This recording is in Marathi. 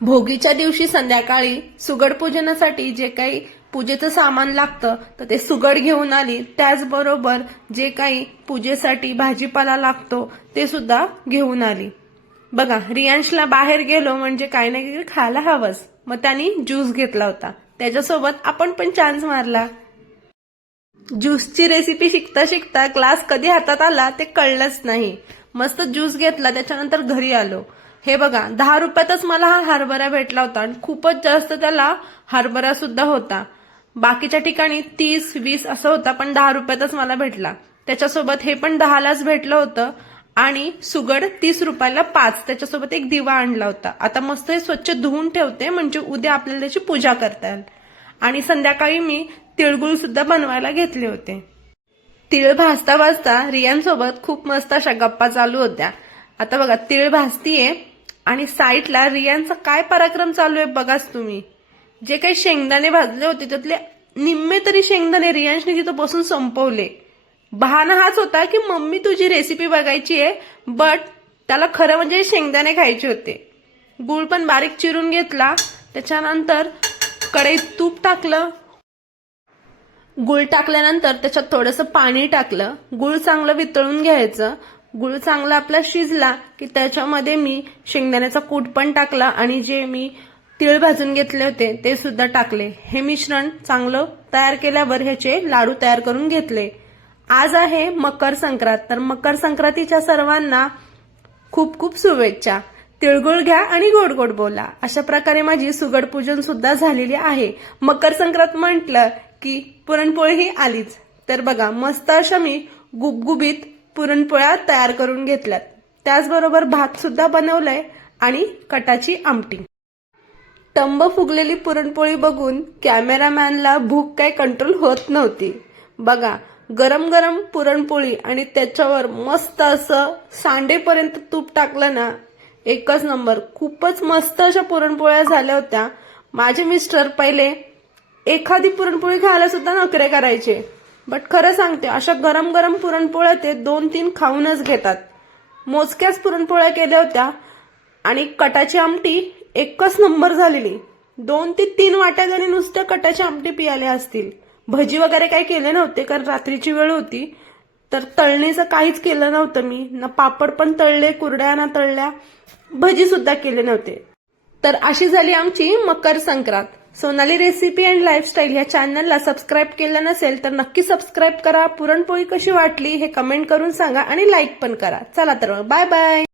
भोगीच्या दिवशी संध्याकाळी सुगड पूजनासाठी जे काही पूजेचं सामान लागतं तर ते सुगड घेऊन आली. त्याचबरोबर जे काही पूजेसाठी भाजीपाला लागतो ते सुद्धा घेऊन आली. बघा, रियांशला बाहेर गेलो म्हणजे काही ना काही खायला हवंच. मग त्यांनी ज्यूस घेतला होता. त्याच्यासोबत आपण पण चान्स मारला. ज्यूसची रेसिपी शिकता शिकता ग्लास कधी हातात आला ते कळलंच नाही. मस्त ज्यूस घेतला. त्याच्यानंतर घरी आलो. हे बघा, 10 रुपयातच मला हा हरभरा भेटला होता आणि खूपच जास्त त्याला हरभरा सुद्धा होता. बाकीच्या ठिकाणी 30-20 असं होता, पण 10 रुपयातच मला भेटला. त्याच्यासोबत हे पण 10लाच भेटलं होतं आणि सुगड 30 रुपयाला 5. त्याच्यासोबत एक दिवा आणला होता. आता मस्त हे स्वच्छ धुवून ठेवते म्हणजे उद्या आपल्याला त्याची पूजा करता येईल. आणि संध्याकाळी मी तिळगुळ सुद्धा बनवायला घेतले होते. तिळ भाजता भाजता रियांसोबत खूप मस्त अशा गप्पा चालू होत्या. आता बघा, तिळ भाजतीये आणि साईडला रियांचा काय पराक्रम चालू आहे बघाच तुम्ही. जे काही शेंगदाणे भाजले होते त्यातले निम्मे तरी शेंगदाणे रियांशने तिथं बसून संपवले. बहाणा हाच होता की मम्मी तुझी रेसिपी बघायची आहे, बट त्याला खरं म्हणजे शेंगदाणे खायचे होते. गुळ पण बारीक चिरून घेतला. त्याच्यानंतर कढईत तूप टाकलं. गुळ टाकल्यानंतर त्याच्यात थोडंसं पाणी टाकलं. गुळ चांगलं वितळून घ्यायचं. गुळ चांगला आपला शिजला की त्याच्यामध्ये मी शेंगदाण्याचा कूट पण टाकला आणि जे मी तीळ भाजून घेतले होते ते सुद्धा टाकले. हे मिश्रण चांगलं तयार केल्यावर ह्याचे लाडू तयार करून घेतले. आज आहे मकर संक्रांत, तर मकर संक्रांतीच्या सर्वांना खूप खूप शुभेच्छा. तिळगुळ घ्या आणि गोड गोड बोला. अशा प्रकारे माझी सुगड पूजन सुद्धा झालेली आहे. मकर संक्रांत म्हटलं की पुरणपोळी ही आलीच. तर बघा, मस्त अशा मी गुबगुबीत पुरणपोळ्या तयार करून घेतल्यात. त्याचबरोबर भात सुद्धा बनवलाय आणि कटाची आमटी. टंब फुगलेली पुरणपोळी बघून कॅमेरामॅनला भूक काय कंट्रोल होत नव्हती. बघा, गरम गरम पुरणपोळी आणि त्याच्यावर मस्त असं सांडेपर्यंत तूप टाकलं ना, एकच नंबर. खूपच मस्त अशा पुरणपोळ्या झाल्या होत्या. माझे मिस्टर पहिले एखादी पुरणपोळी खायला सुद्धा नखरे करायचे, बट खरं सांगते अशा गरम गरम पुरणपोळ्या ते 2-3 खाऊनच घेतात. मोजक्याच पुरणपोळ्या केल्या होत्या आणि कटाची आमटी एकच नंबर झालेली. 2 ते 3 वाट्या जरी नुसत्या कटाची आमटी पियाल्या असतील. भजी वगैरे काही केले नव्हते कारण रात्रीची वेळ होती. तर तळणीचं काहीच केलं नव्हतं मी. ना पापड पण तळले, कुरड्या ना तळल्या, भजी सुद्धा केले नव्हते. तर अशी झाली आमची Makar Sankrant. Sonali recipe and lifestyle ह्या चॅनलला सबस्क्राईब केलं नसेल तर नक्की सबस्क्राईब करा. पुरणपोळी कशी वाटली हे कमेंट करून सांगा आणि लाईक पण करा. चला तर बाय बाय.